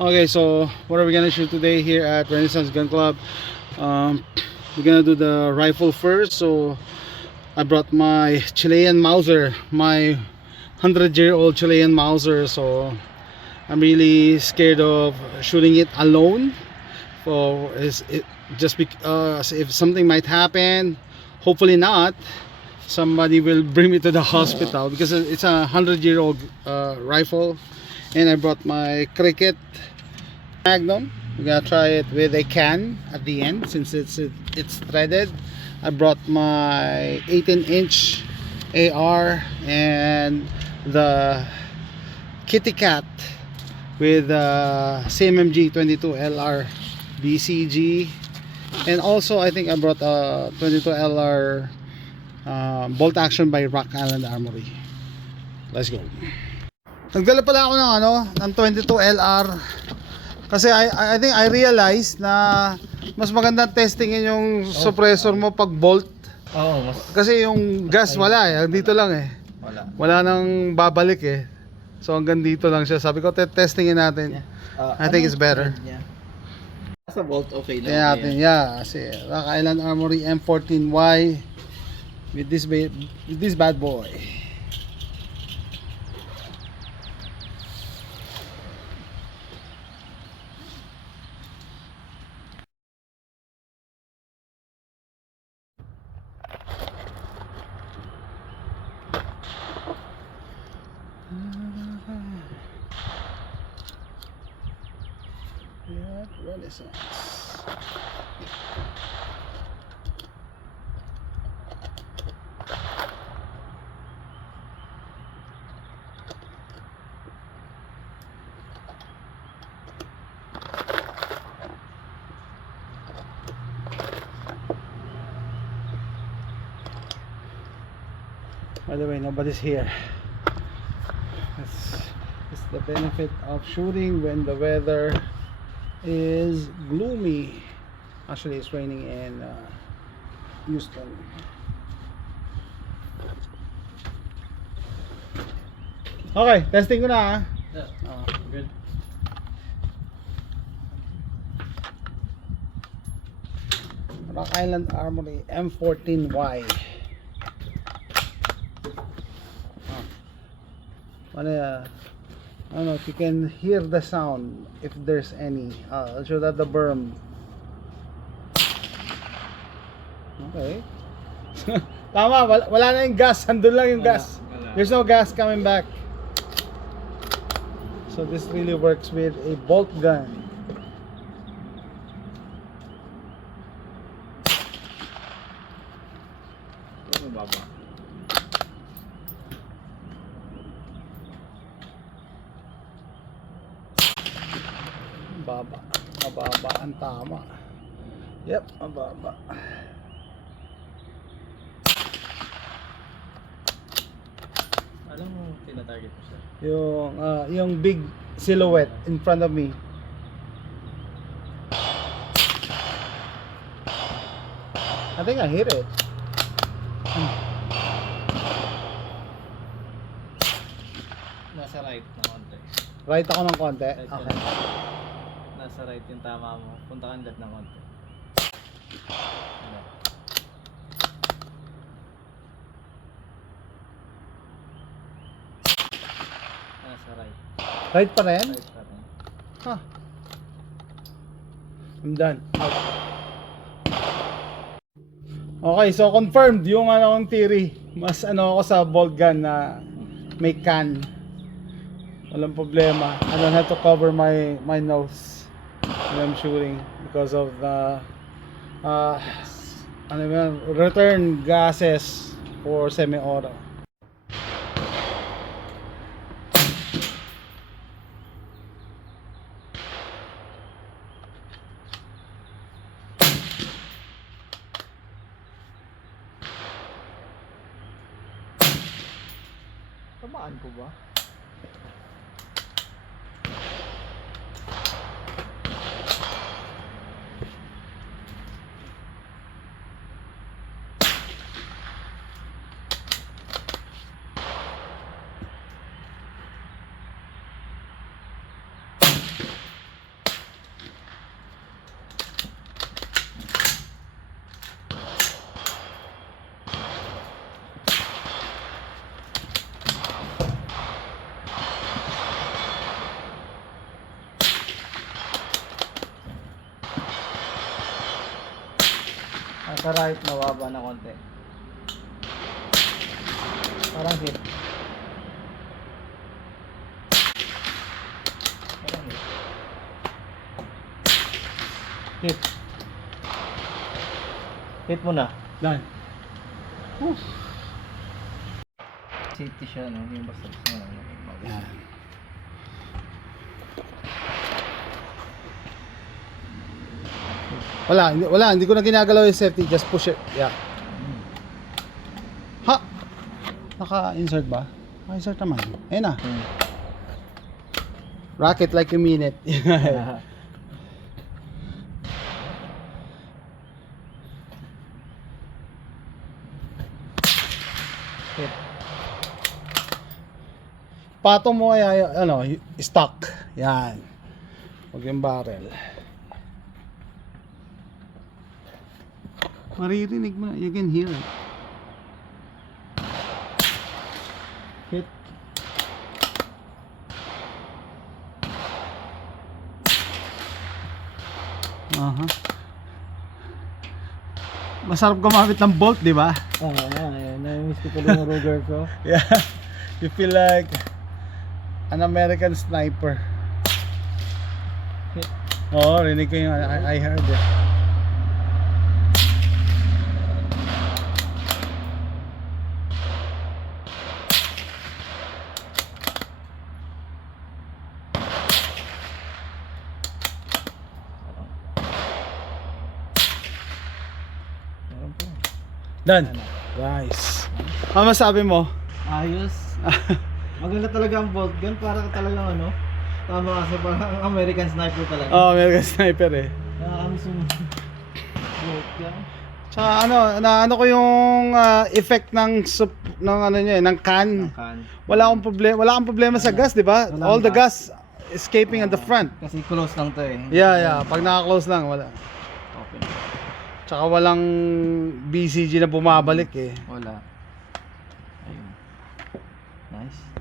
Okay, so what are we gonna shoot today here at Renaissance Gun Club? We're gonna do the rifle first. So I brought my Chilean Mauser, my 100-year-old Chilean Mauser. So I'm really scared of shooting it alone. For is it just because if something might happen, hopefully not. Somebody will bring me to the hospital because it's a 100-year-old rifle. And I brought my Cricket Magnum. We're gonna try it with a can at the end since it's threaded. I brought my 18-inch AR and the Kitty Cat with CMMG 22 LR BCG, and also I think I brought a 22 LR bolt action by Rock Island Armory. Let's go. Nagdala pala ako ng 22 LR kasi I think I realized na mas maganda testingin yung suppressor mo pag bolt. Oo, Kasi yung gas wala dito lang wala nang babalik so hanggang dito lang siya. Sabi ko testingin natin. I think it's better. Sa bolt okay lang. Tingnan natin, kasi Rock Island Armory M14Y with this bad boy. Renaissance. By the way, nobody's here. It's the benefit of shooting when the weather is gloomy. Actually, it's raining in Houston. Okay, testing ko na Good. Rock Island Armory M14Y. I don't know if you can hear the sound, if there's any. I'll show that the berm. Okay. Tama, wala na yung gas. Andun lang yung gas. There's no gas coming back. So this really works with a bolt gun. Mababa ang tama. Yep, mababa. Alam mo, tinatarget mo siya. Yung big silhouette in front of me. I think I hit it. Nasa right na konti. Right ako ng konti. Right Okay. Nasa right yung tama mo. Punta kang left ng konti. Nasa right. Right pa rin? Right pa rin. Huh. I'm done. Okay, so confirmed yung ang theory. Mas ako sa bolt gun na may can. Walang problema. I don't have to cover my nose when I'm shooting because of the return gases for semi-auto. Tamaan ko ba? Sa right, mababa na konti. Parang hit. Parang hit. Hit. Hit mo na. Done. Safety siya, no? Yung basta gusto mo. Yan. Wala, hindi ko na ginagalaw yung safety, just push it. Yeah. Ha! Naka-insert ba? Naka-insert naman. Ayun na. Rock it like you mean it. Hit. Patong mo kaya, ano, stock. Yan. Huwag yung barrel. Maririnig mo na. You can hear it. Hit. Aha. Masarap gumamit ng bolt, di ba? Oo nga, na-miss ko tuloy yung Ruger ko. Yeah. You feel like an American sniper. Hit. Oo, rinig ko yung I heard it. Meron po. Done. Nice. Ano masabi mo? Ayos. Maganda talaga ang bolt gun. Para talagang ano. Tama kasi parang American sniper talaga. Oh, American sniper eh. Nakakamiss yung bolt gun. Tsaka ano ko yung effect ng ano niya, ng can. Kan. Wala akong problema sa gas, di ba? Walang All the gas escaping at the front. Kasi close lang to eh. Yeah. Pag naka-close lang, wala. Open. Tsaka walang BCG na bumabalik eh. Wala. Ayun. Nice.